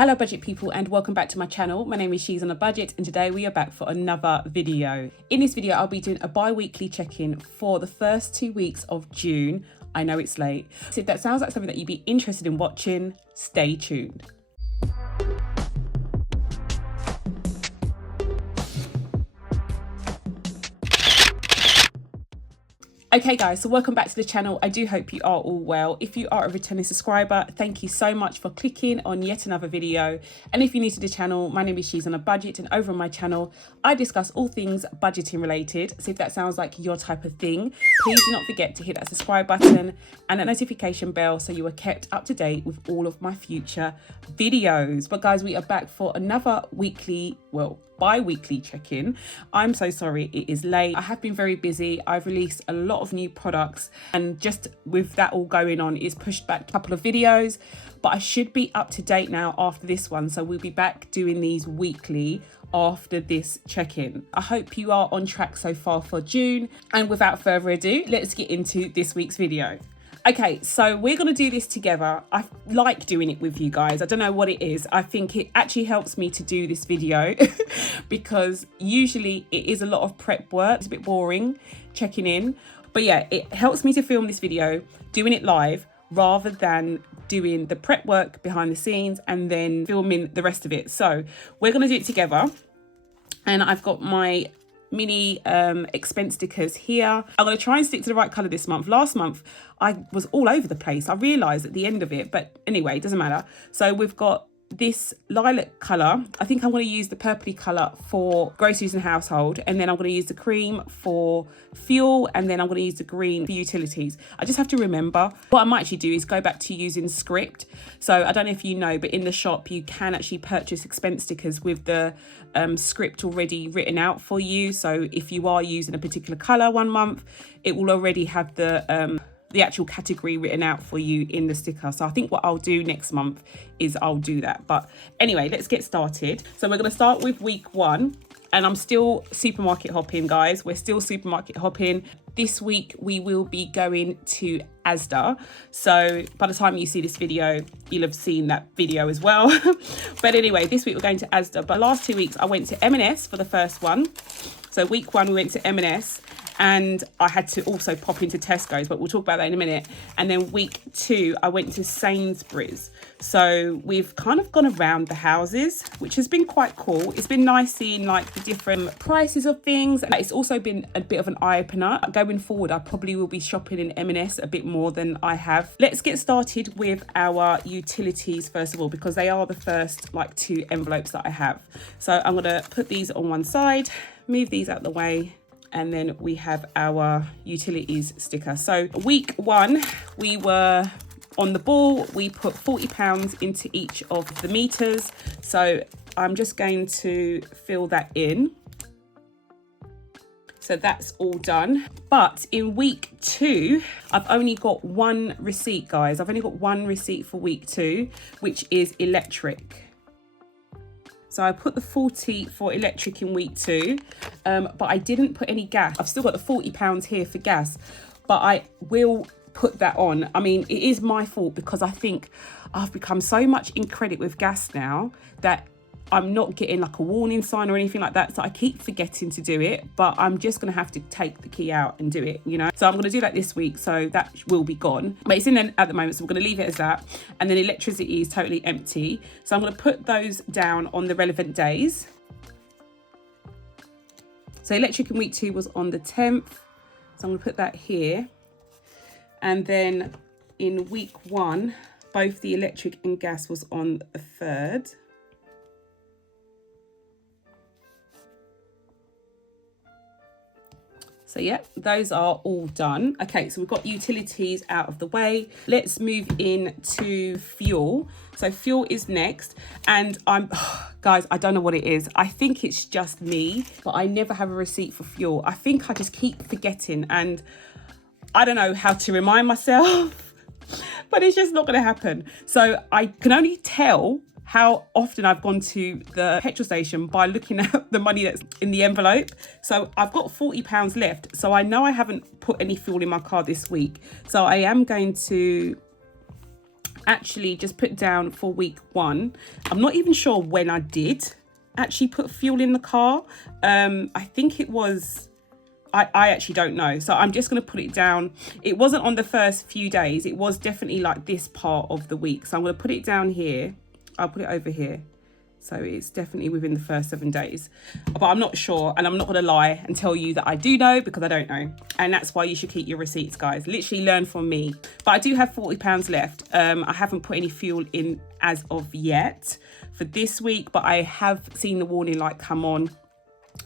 Hello budget people and welcome back to my channel. My name is She's on a Budget and today we are back for another video. In this video I'll be doing a bi-weekly check-in for the first 2 weeks of June. I know it's late. So if that sounds like something that you'd be interested in watching, stay tuned. Okay guys, so welcome back to the channel. I do hope you are all well. If you are a returning subscriber, thank you so much for clicking on yet another video. And if you're new to the channel, my name is She's on a Budget and over on my channel, I discuss all things budgeting related. So if that sounds like your type of thing, please do not forget to hit that subscribe button and that notification bell so you are kept up to date with all of my future videos. But guys, we are back for another weekly, bi-weekly check-in. I'm so sorry it is late. I have been very busy. I've released a lot of new products and just with that all going on, it's pushed back a couple of videos, but I should be up to date now after this one. So we'll be back doing these weekly after this check-in. I hope you are on track so far for June. And without further ado, let's get into this week's video. Okay, so we're going to do this together. I like doing it with you guys. I don't know what it is. I think it actually helps me to do this video because usually it is a lot of prep work. It's a bit boring checking in. But yeah, it helps me to film this video, doing it live, rather than doing the prep work behind the scenes and then filming the rest of it. So we're going to do it together. And I've got my mini expense stickers here. I'm going to try and stick to the right colour this month. Last month I was all over the place. I realised at the end of it, but anyway, it doesn't matter. So we've got this lilac colour. I think I'm going to use the purpley colour for groceries and household, and then I'm going to use the cream for fuel, and then I'm going to use the green for utilities. I just have to remember. What I might actually do is go back to using script. So I don't know if you know, but in the shop you can actually purchase expense stickers with the script already written out for you. So if you are using a particular colour one month, it will already have the actual category written out for you in the sticker. So I think what I'll do next month is I'll do that. But anyway, let's get started. So we're going to start with week 1. And I'm still supermarket hopping, guys. We're still supermarket hopping. This week we will be going to Asda. So by the time you see this video, you'll have seen that video as well. But anyway, this week we're going to Asda. But last 2 weeks I went to M&S for the first one. So week 1 we went to M&S. And I had to also pop into Tesco's, but we'll talk about that in a minute. And then week 2, I went to Sainsbury's. So we've kind of gone around the houses, which has been quite cool. It's been nice seeing like the different prices of things. It's also been a bit of an eye-opener. Going forward, I probably will be shopping in M&S a bit more than I have. Let's get started with our utilities first of all, because they are the first like 2 envelopes that I have. So I'm gonna put these on one side, move these out the way. And then we have our utilities sticker. So week 1, we were on the ball. We put £40 into each of the meters. So I'm just going to fill that in. So that's all done. But in week 2, I've only got 1 receipt, guys. I've only got 1 receipt for week 2, which is electric. So I put the 40 for electric in week 2, but I didn't put any gas. I've still got the £40 here for gas, but I will put that on. I mean, it is my fault because I think I've become so much in credit with gas now that I'm not getting like a warning sign or anything like that. So I keep forgetting to do it, but I'm just going to have to take the key out and do it, you know. So I'm going to do that this week. So that will be gone, but it's in there at the moment. So we're going to leave it as that. And then electricity is totally empty. So I'm going to put those down on the relevant days. So electric in week 2 was on the 10th. So I'm going to put that here. And then in week 1, both the electric and gas was on the 3rd. So yeah, those are all done. Okay, so we've got utilities out of the way. Let's move in to fuel. So fuel is next. And guys, I don't know what it is. I think it's just me, but I never have a receipt for fuel. I think I just keep forgetting and I don't know how to remind myself, but it's just not gonna happen. So I can only tell how often I've gone to the petrol station by looking at the money that's in the envelope. So I've got £40 left. So I know I haven't put any fuel in my car this week. So I am going to actually just put down for week 1. I'm not even sure when I did actually put fuel in the car. I think it was, I actually don't know. So I'm just going to put it down. It wasn't on the first few days. It was definitely like this part of the week. So I'm going to put it down here. I'll put it over here. So it's definitely within the first 7 days, but I'm not sure. And I'm not going to lie and tell you that I do know, because I don't know. And that's why you should keep your receipts, guys. Literally learn from me. But I do have £40 left. I haven't put any fuel in as of yet for this week, but I have seen the warning light come on.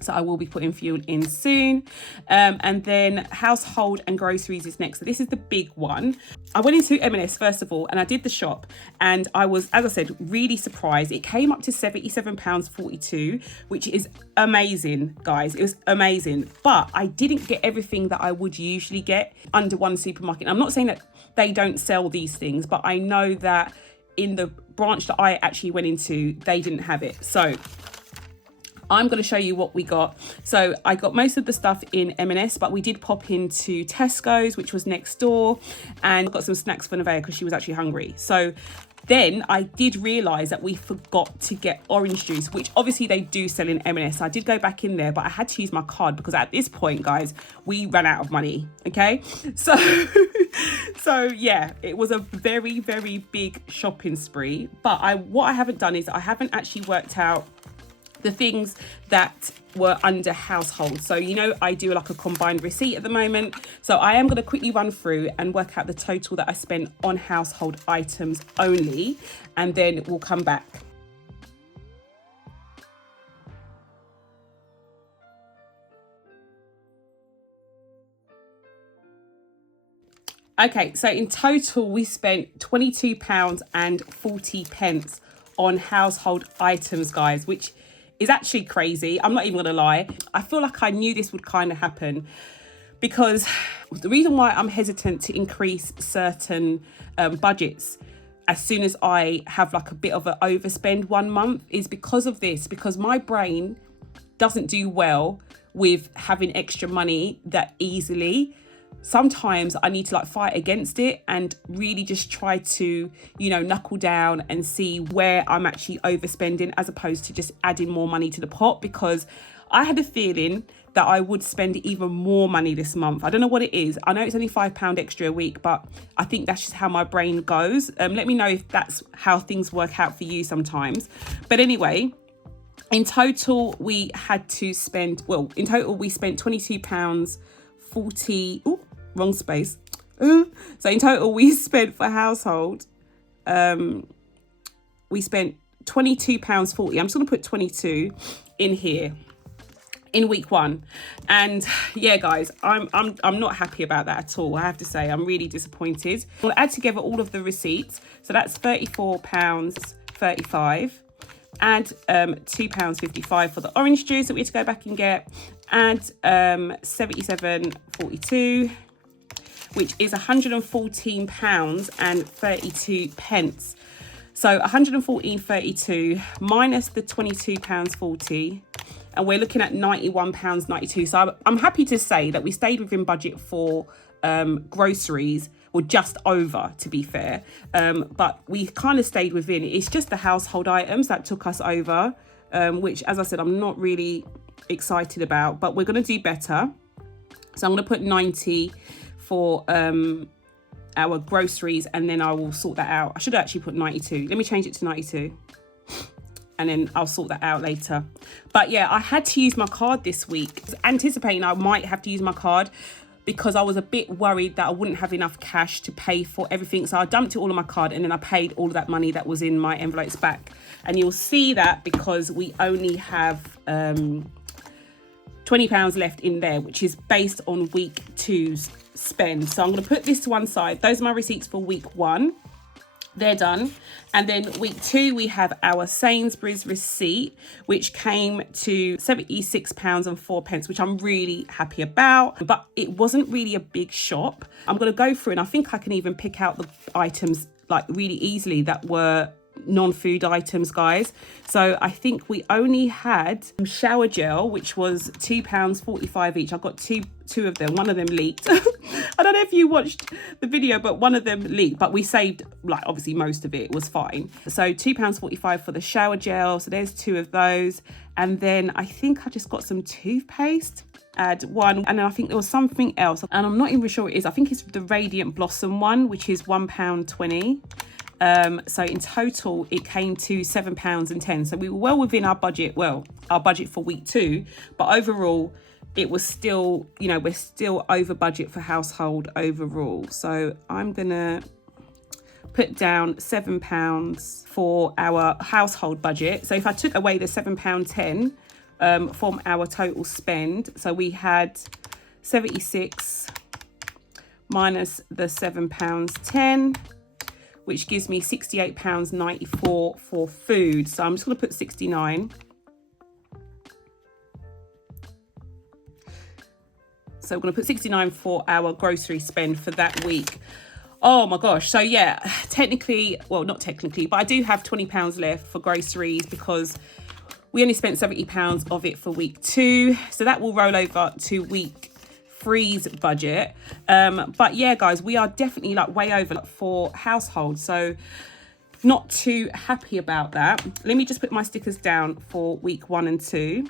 So I will be putting fuel in soon. And then household and groceries is next. So this is the big one. I went into M&S first of all, and I did the shop, and I was, as I said, really surprised. It came up to £77.42, which is amazing, guys. It was amazing. But I didn't get everything that I would usually get under one supermarket. I'm not saying that they don't sell these things, but I know that in the branch that I actually went into, they didn't have it. So I'm going to show you what we got. So I got most of the stuff in M&S, but we did pop into Tesco's, which was next door, and got some snacks for Nevaeh because she was actually hungry. So then I did realise that we forgot to get orange juice, which obviously they do sell in M&S. I did go back in there, but I had to use my card because at this point, guys, we ran out of money. Okay, so so yeah, it was a very, very big shopping spree. But what I haven't done is I haven't actually worked out the things that were under household. So, you know, I do like a combined receipt at the moment. So I am going to quickly run through and work out the total that I spent on household items only, and then we'll come back. Okay, so in total, we spent £22.40 on household items, guys, which is actually crazy. I'm not even gonna lie. I feel like I knew this would kind of happen, because the reason why I'm hesitant to increase certain budgets as soon as I have like a bit of an overspend one month is because of this, because my brain doesn't do well with having extra money that easily. Sometimes I need to like fight against it and really just try to, you know, knuckle down and see where I'm actually overspending, as opposed to just adding more money to the pot, because I had a feeling that I would spend even more money this month. I don't know what it is. I know it's only £5 extra a week, but I think that's just how my brain goes. Let me know if that's how things work out for you sometimes. But anyway, in total, we had to spend, well, in total, we spent £22.40. Oh, wrong space. So in total, we spent for household, we spent £22.40. I'm just going to put 22 in here in week 1. And yeah, guys, I'm not happy about that at all. I have to say, I'm really disappointed. We'll add together all of the receipts. So that's £34.35. Add £2.55 for the orange juice that we had to go back and get, and £77.42, which is £114.32. So £114.32 minus the £22.40, and we're looking at £91.92. So I'm happy to say that we stayed within budget for groceries, or just over, to be fair, but we kind of stayed within. It's just the household items that took us over, which, as I said, I'm not really excited about, but we're going to do better. So I'm going to put 90 for our groceries, and then I will sort that out. I should actually put 92. Let me change it to 92, and then I'll sort that out later. But yeah, I had to use my card this week, anticipating I might have to use my card, because I was a bit worried that I wouldn't have enough cash to pay for everything. So I dumped it all on my card, and then I paid all of that money that was in my envelopes back. And you'll see that because we only have £20 left in there, which is based on week 2's spend. So I'm going to put this to one side. Those are my receipts for week 1. They're done. And then week 2, we have our Sainsbury's receipt, which came to £76.04, which I'm really happy about. But it wasn't really a big shop. I'm going to go through, and I think I can even pick out the items like really easily that were non-food items, guys. So I think we only had shower gel, which was £2.45 each. I got two two of them. One of them leaked. I don't know if you watched the video, but one of them leaked, but we saved, like, obviously most of it was fine. So £2.45 for the shower gel. So there's two of those. And then I think I just got some toothpaste. Add one, and then I think there was something else, and I'm not even sure what it is. I think it's the Radiant Blossom one, which is £1.20. So in total it came to £7.10. So we were well within our budget, our budget for week 2, but overall it was still, you know, we're still over budget for household overall. So I'm gonna put down £7 for our household budget. So if I took away the £7.10 from our total spend, so we had 76 minus the £7.10, which gives me £68.94 for food. So I'm just going to put 69. So we're going to put 69 for our grocery spend for that week. Oh my gosh. So yeah, technically, well, not technically, but I do have £20 left for groceries because we only spent £70 of it for week 2. So that will roll over to week 3's budget. But yeah, guys, we are definitely like way over for household. So not too happy about that. Let me just put my stickers down for week 1 and 2.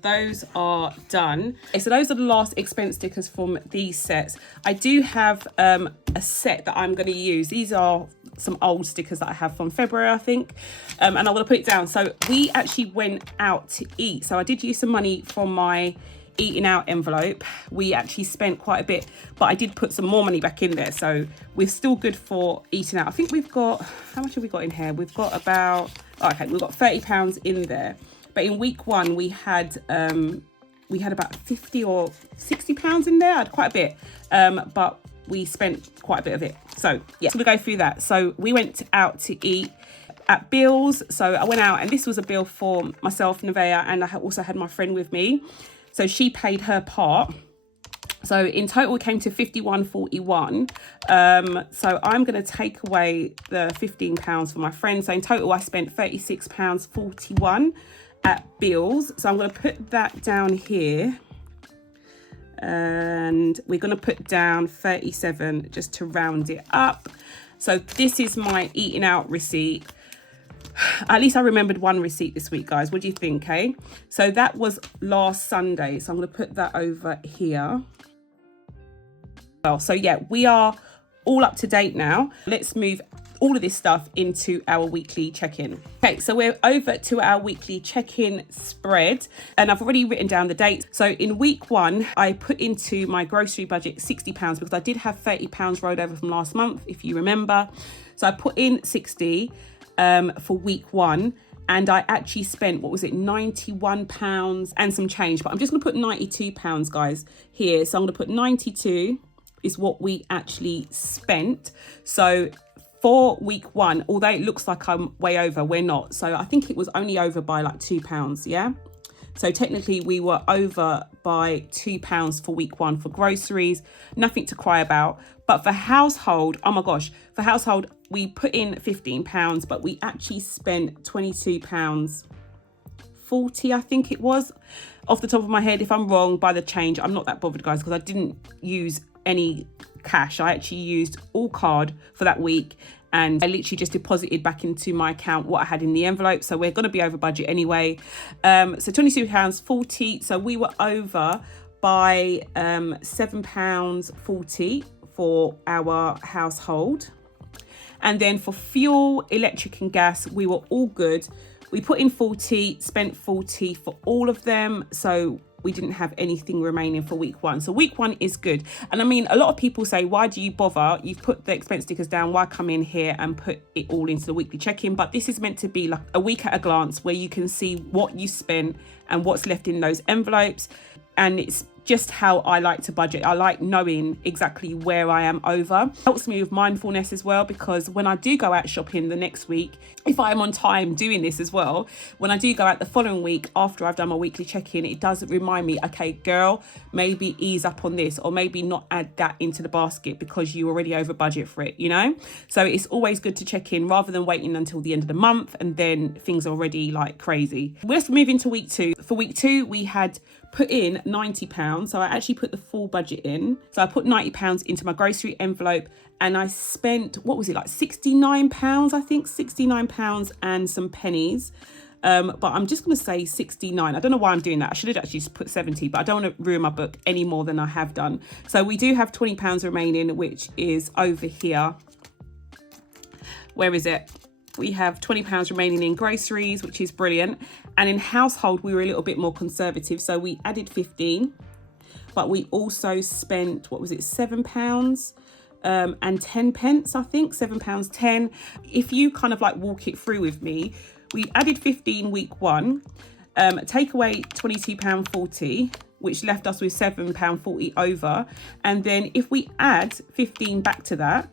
Those are done. So those are the last expense stickers from these sets. I do have a set that I'm going to use. These are some old stickers that I have from February, I think, and I'm going to put it down. So we actually went out to eat. So I did use some money from my eating out envelope. We actually spent quite a bit, but I did put some more money back in there. So we're still good for eating out. I think we've got, how much have we got in here? We've got about, okay, we've got £30 in there. But in week 1, we had about 50 or 60 pounds in there. I had quite a bit, but we spent quite a bit of it. So yeah, so we'll go through that. So we went out to eat at Bill's. So I went out, and this was a bill for myself, Nevaeh, and I also had my friend with me. So she paid her part. So in total, it came to £51.41. So I'm going to take away the £15 for my friend. So in total, I spent £36.41 at Bill's. So I'm going to put that down here, and we're going to put down 37 just to round it up. So this is my eating out receipt. At least I remembered one receipt this week, guys. What do you think, eh? So that was last Sunday. So I'm going to put that over here. Well, so yeah, we are all up to date now. Let's move all of this stuff into our weekly check-in. Okay, so we're over to our weekly check-in spread, and I've already written down the dates. So in week 1, I put into my grocery budget £60 because I did have £30 rolled over from last month, if you remember. So I put in 60 for week 1, and I actually spent, what was it, £91 and some change, but I'm just gonna put £92, guys, here. So I'm gonna put 92 is what we actually spent. So for week 1, although it looks like I'm way over, we're not. So I think it was only over by like £2, yeah? So technically we were over by £2 for week 1 for groceries, nothing to cry about. But for household, oh my gosh, for household, we put in £15, but we actually spent £22.40, I think it was, off the top of my head. If I'm wrong by the change, I'm not that bothered, guys, because I didn't use any cash. I actually used all card for that week, and I literally just deposited back into my account what I had in the envelope. So we're going to be over budget anyway. So £22.40. So we were over by £7.40 for our household. And then for fuel, electric and gas, we were all good. We put in 40, spent 40 for all of them. So we didn't have anything remaining for week 1. So week 1 is good. And I mean, a lot of people say, why do you bother? You've put the expense stickers down. Why come in here and put it all into the weekly check-in? But this is meant to be like a week at a glance where you can see what you spent and what's left in those envelopes. And it's just how I like to budget. I like knowing exactly where I am over. Helps me with mindfulness as well, because when I do go out shopping the next week, if I am on time doing this as well, when I do go out the following week after I've done my weekly check-in, it does remind me, okay, girl, maybe ease up on this, or maybe not add that into the basket because you already over budget for it, you know? So it's always good to check in rather than waiting until the end of the month and then things are already like crazy. Let's move into week 2. For week 2, we had put in £90. So I actually put the full budget in. So I put £90 into my grocery envelope, and I spent, what was it, like £69, I think, £69 and some pennies. But I'm just going to say 69. I don't know why I'm doing that. I should have actually just put 70, but I don't want to ruin my book any more than I have done. So we do have £20 remaining, which is over here. Where is it? We have £20 remaining in groceries, which is brilliant. And in household, we were a little bit more conservative. So we added 15, but we also spent, what was it, £7 and 10 pence, I think, £7.10. If you kind of like walk it through with me, we added 15 week 1, take away £22.40, which left us with £7.40 over. And then if we add 15 back to that,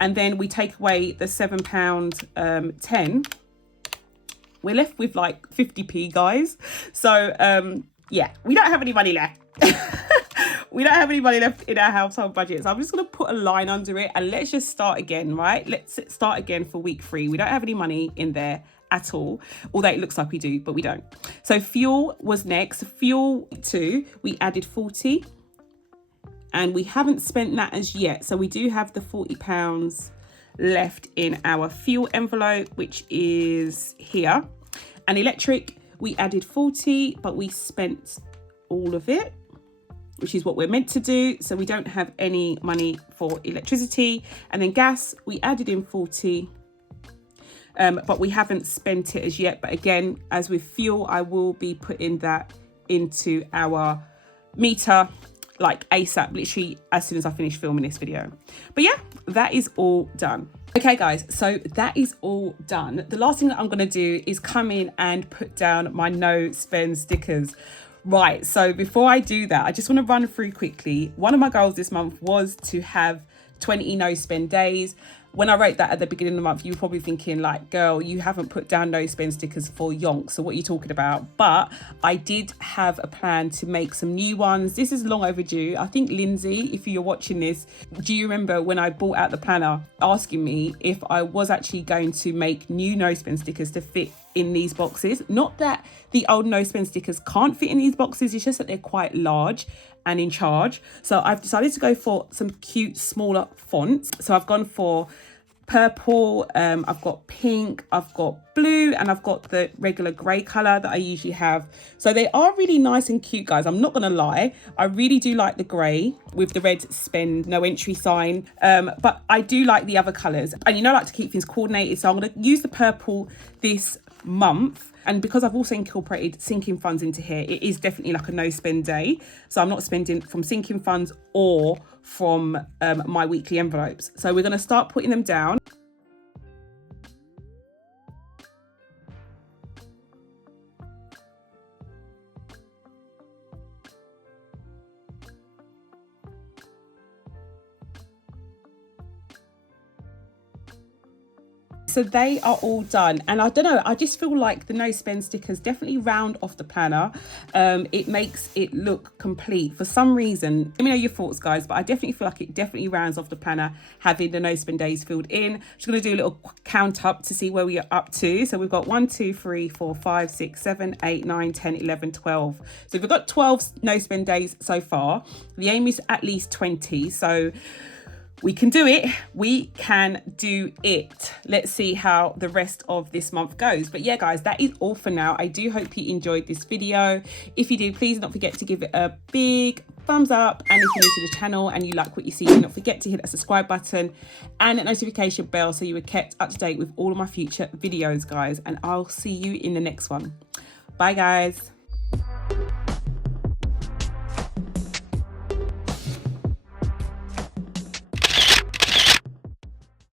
and then we take away the £7.10, we're left with like 50p, guys. So yeah, we don't have any money left. We don't have any money left in our household budget. So I'm just going to put a line under it and let's just start again, right? Let's start again for week 3. We don't have any money in there at all, although it looks like we do, but we don't. So fuel was next. Fuel 2, we added 40. And we haven't spent that as yet. So we do have the £40 left in our fuel envelope, which is here. And electric, we added 40, but we spent all of it, which is what we're meant to do. So we don't have any money for electricity. And then gas, we added in 40, but we haven't spent it as yet. But again, as with fuel, I will be putting that into our meter like ASAP, literally as soon as I finish filming this video. But yeah, that is all done. Okay guys, so that is all done. The last thing that I'm gonna do is come in and put down my no spend stickers. Right, so before I do that, I just want to run through quickly. One of my goals this month was to have 20 no spend days. When I wrote that at the beginning of the month, you were probably thinking like, girl, you haven't put down no spend stickers for yonks. So what are you talking about? But I did have a plan to make some new ones. This is long overdue. I think Lindsay, if you're watching this, do you remember when I brought out the planner asking me if I was actually going to make new no spend stickers to fit in these boxes? Not that the old no spend stickers can't fit in these boxes. It's just that they're quite large and in charge. So I've decided to go for some cute smaller fonts. So I've gone for purple, I've got pink, I've got blue, and I've got the regular grey colour that I usually have. So they are really nice and cute, guys. I'm not gonna lie, I really do like the grey with the red spend no entry sign, but I do like the other colours, and you know, I like to keep things coordinated. So I'm gonna use the purple this month. And because I've also incorporated sinking funds into here, it is definitely like a no spend day. So I'm not spending from sinking funds or from my weekly envelopes. So we're going to start putting them down. So they are all done, and I don't know, I just feel like the no spend stickers definitely round off the planner. It makes it look complete for some reason. Let me know your thoughts, guys, but I definitely feel like it definitely rounds off the planner having the no spend days filled in. Just going to do a little count up to see where we are up to. So we've got 1 2 3 4 5 6 7 8 9 10 11 12. So we've got 12 no spend days so far. The aim is at least 20. So we can do it. We can do it. Let's see how the rest of this month goes. But yeah, guys, that is all for now. I do hope you enjoyed this video. If you do, please don't forget to give it a big thumbs up. And if you're new to the channel and you like what you see, do not forget to hit that subscribe button and that notification bell so you are kept up to date with all of my future videos, guys. And I'll see you in the next one. Bye, guys.